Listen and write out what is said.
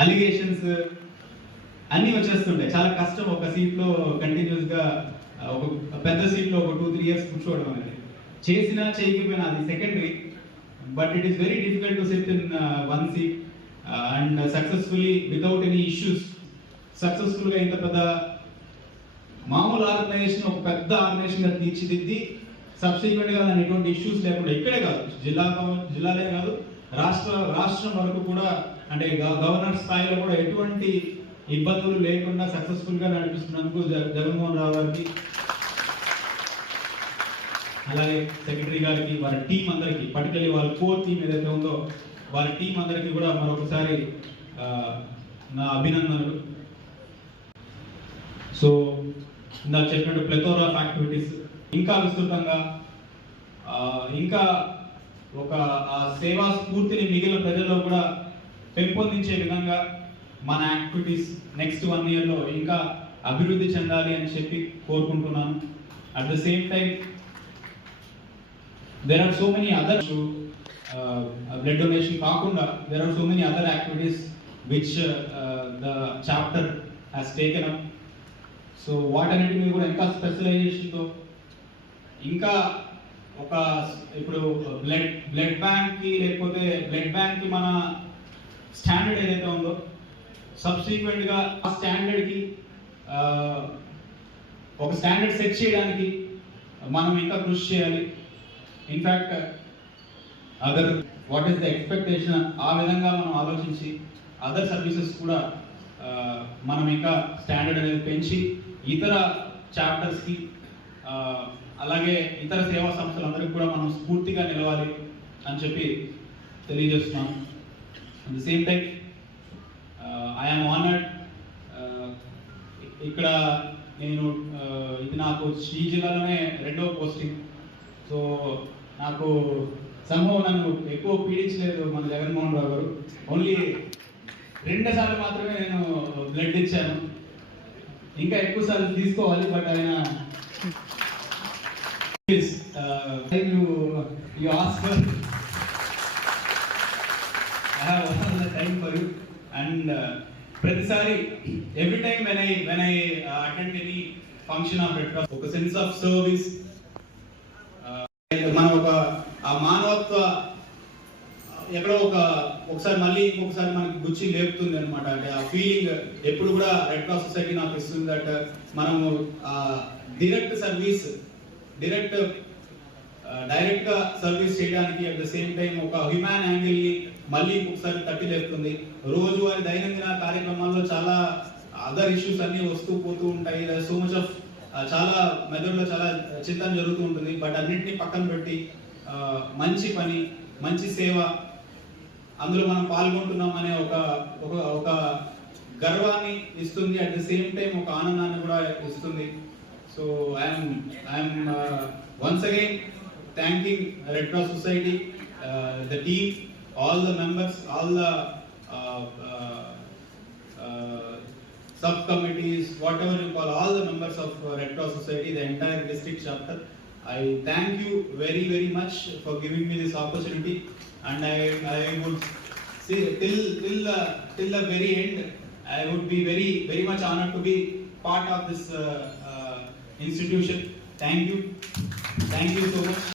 Allegations అన్నీ వచ్చేస్తుంటాయి చాలా కష్టం ఒక సీట్లో కంటిన్యూస్గా ఒక పెద్ద సీట్లో ఒక టూ త్రీ ఇయర్స్ కూర్చోవడం అనేది చేసినా చేయకపోయినా అది secondary but it is very difficult to set in one seat and successfully without any issues సక్సెస్ఫుల్గా ఇంత పెద్ద మామూలు ఆర్గనైజేషన్ ఒక పెద్ద గా తీర్చిదిద్ది సబ్సిక్వెంట్గా దాని ఎటువంటి ఇష్యూస్ లేకుండా ఇక్కడే కాదు జిల్లా జిల్లాలే కాదు రాష్ట్ర రాష్ట్రం వరకు కూడా అంటే గవర్నర్ స్థాయిలో కూడా ఎటువంటి ఇబ్బందులు లేకుండా సక్సెస్ఫుల్గా నడిపిస్తున్నందుకు జగన్మోహన్ రావు గారికి అలాగే సెక్రటరీ గారికి వారి టీం అందరికీ పర్టికలీ వాళ్ళ కోర్ టీం ఏదైతే ఉందో వారి టీం అందరికీ కూడా మరొకసారి నా అభినందనలు సో ఇందాక చెప్పినట్టు ప్లెథోర్ ఆఫ్ యాక్టివిటీస్ ఇంకా విస్తృతంగా ఇంకా ఒక ఆ సేవా స్ఫూర్తిని మిగిలిన ప్రజల్లో కూడా పెంపొందించే విధంగా మన యాక్టివిటీస్ నెక్స్ట్ వన్ ఇయర్లో ఇంకా అభివృద్ధి చెందాలి అని చెప్పి కోరుకుంటున్నాను at the same time there are so many other blood donation కాకుండా there are so many other activities which the chapter has taken up so వాటన్నిటి మీద కూడా ఇంకా స్పెషలైజేషన్తో ఇంకా ఒక ఇప్పుడు బ్లడ్ బ్లడ్ బ్యాంక్కి లేకపోతే బ్లడ్ బ్యాంక్కి మన స్టాండర్డ్ ఏదైతే ఉందో సబ్సిక్వెంట్గా ఆ స్టాండర్డ్కి ఒక స్టాండర్డ్ సెట్ చేయడానికి మనం ఇంకా కృషి చేయాలి in fact other what is the expectation ఆ విధంగా మనం ఆలోచించి అదర్ సర్వీసెస్ కూడా మనం ఇంకా స్టాండర్డ్ అనేది పెంచి ఇతర చాప్టర్స్కి అలాగే ఇతర సేవా సంస్థలందరికీ కూడా మనం స్ఫూర్తిగా నిలవాలి అని చెప్పి తెలియజేస్తున్నాం at the same time I'm honoured ఇక్కడ నేను ఇది నాకు ఈ జిల్లాలోనే రెండవ పోస్టింగ్ సో నాకు సమూహం నన్ను ఎక్కువ పీడించలేదు మన జగన్మోహన్ రావు గారు ఓన్లీ రెండు సార్లు మాత్రమే నేను బ్లడ్ ఇచ్చాను ఇంకా ఎక్కువ సార్లు తీసుకోవాలి బట్ ఆయన Please, uh, you, you ask for. I have all the time for you. And uh, Pratisari, every time when I when I uh, attend any function of Red Cross, ఒక sense of service మన ఒక ఆ మానవత్వ ఎక్కడో ఒక ఒకసారి మళ్ళీ ఇంకొకసారి మనకి గుచ్చి లేపుతుంది అనమాట అంటే ఆ ఫీలింగ్ ఎప్పుడు కూడా రెడ్ క్రాస్ సొసైటీ నాకు ఇస్తుంది దట్ మనము డైరెక్ట్ సర్వీస్ డైరెక్ట్ డైరెక్ట్ గా సర్వీస్ చేయడానికి అట్ ద సేమ్ టైం ఒక హ్యూమాన్ యాంగిల్ ని మళ్ళీ ఇంకొకసారి తట్టి లేపుతుంది రోజువారి దైనందిన కార్యక్రమాల్లో చాలా అదర్ ఇష్యూస్ అన్ని వస్తూ పోతూ ఉంటాయి సో మచ్ ఆఫ్ చాలా మెదడులో చాలా చింతన జరుగుతూ ఉంటుంది బట్ అన్నింటినీ పక్కన పెట్టి మంచి పని మంచి సేవ అందులో మనం పాల్గొంటున్నాం అనే ఒక ఒక ఒక గర్వాన్ని ఇస్తుంది అట్ ద సేమ్ టైం ఒక ఆనందాన్ని కూడా ఇస్తుంది so I'm I'm once again thanking Red Cross Society the team all the members all the committees whatever you call all the members of Red Cross Society the entire district chapter, I thank you very, very much for giving me this opportunity and I, I would say till, till, the uh, till the very end, I would be very, very much honored to be part of this uh, uh, institution. Thank you. Thank you so much.